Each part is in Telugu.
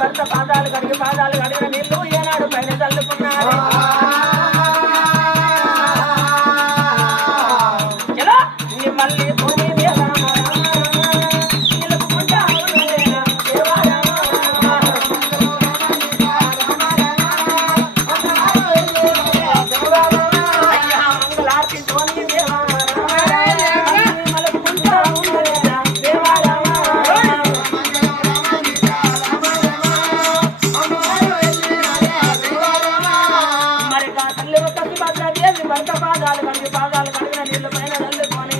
భర్త పాదాలు కడిగిన నీళ్లు ఏనాడు పైన చల్లుకున్నారు. మళ్ళీ పాదాలు కడిగిన నీళ్లు పైన చల్లుకొని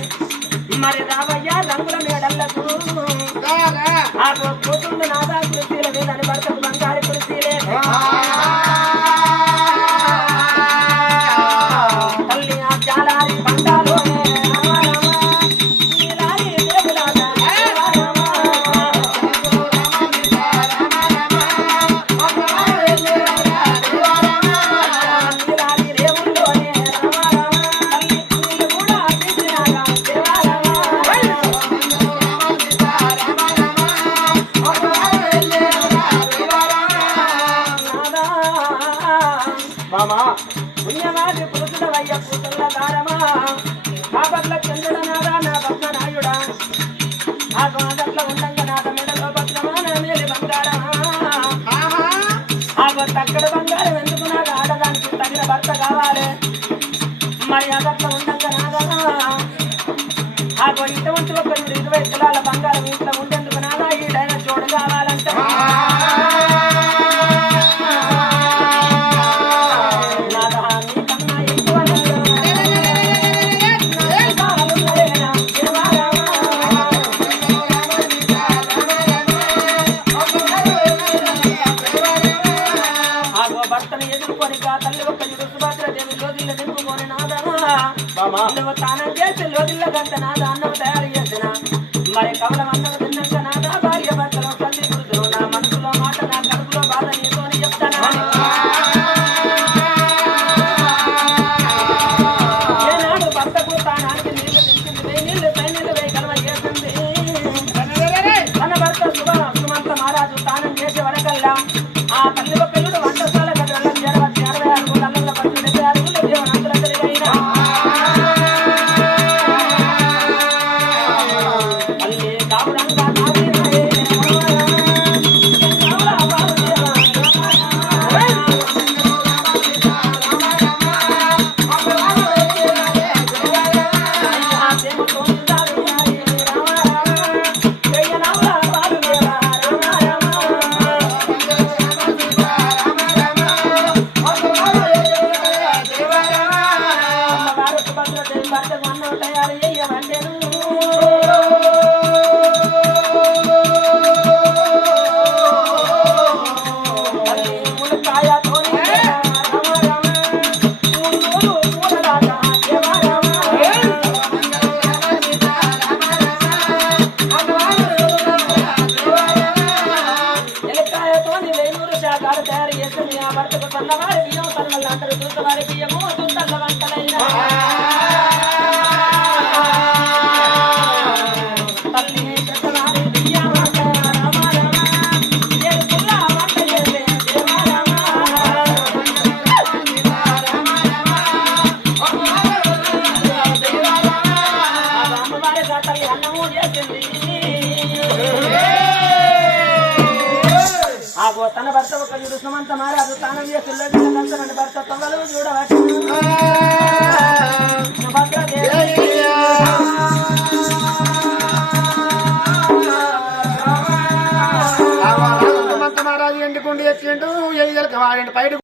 మరి రామయ్య రంగుల మేడళ్లకు ఆ కూతుళ్ళు నాదా కృషిల మీద భర్తకు బంగారు కృషిలే తల్లి ఆ చాలారి పంటాలు పుణ్యమాది పురుషుడవయ్య పూతల్ల దారమా బాపట్ల చంద్రుడనాదా నా భక్తనాయుడా ఆ గోదట్ల ఉండంగా నాద మెడలో భద్రమా నా మేలి బంగారమా ఆ తక్కడ బంగారం ఎందుకు నాకు ఆడదానికి తగిన భర్త కావాలి మరి అదట్ల ఉండంగా నాదా ఆ ఇటువంటి ఒక 20 తులాల బంగారం ఇంట్లో ఉండేందుకు నాదా ఈడైనా చూడ కావాలంటే భర్తను ఎదుర్కొని తల్లి ఒక సుభద్రదేవి జ్యోతిని నింపుకొని నాదా నువ్వు తానం చేసి లోదిల్ల గంట నాద అన్నం తయారు చేసిన మరి కవలం అన్నం తిన్నాక నాద భార్య భర్తలో ప్రతి పురుషులు నా మనసులో మాట నా కడుపులో బాధ నీతో చెప్తానా ఏనాడు భర్తకు తానానికి నీళ్లు తెచ్చింది వేయి నీళ్లు పై నీళ్లు వేయి కలవ చేసింది తన భర్త సుమంత మహారాజు తానం చేసి వరకల్లా ఆ తల్లి పిల్లుడు వంటశాల గదులలో చేరవచ్చు 66 గుళ్ళల్లో 76 గుళ్ళు దేవనంతుల తెలివైన తల్లి కావుడంగా తయారు చేయమంటేను తయారు చేస్తుంది ఆ భర్తకు సన్నవారి బియ్యం సన్నవాళ్ళు అంటారు చూసేవారి బియ్యము తుంటల వంటలైనా తన భర్త ఒక సుమంత మారాదు తానం చేసి భర్త తొంగలు చూడవచ్చు మహారాజు ఎండుకుండి ఎక్కిండు ఎయ్యలకి వాడండి బయట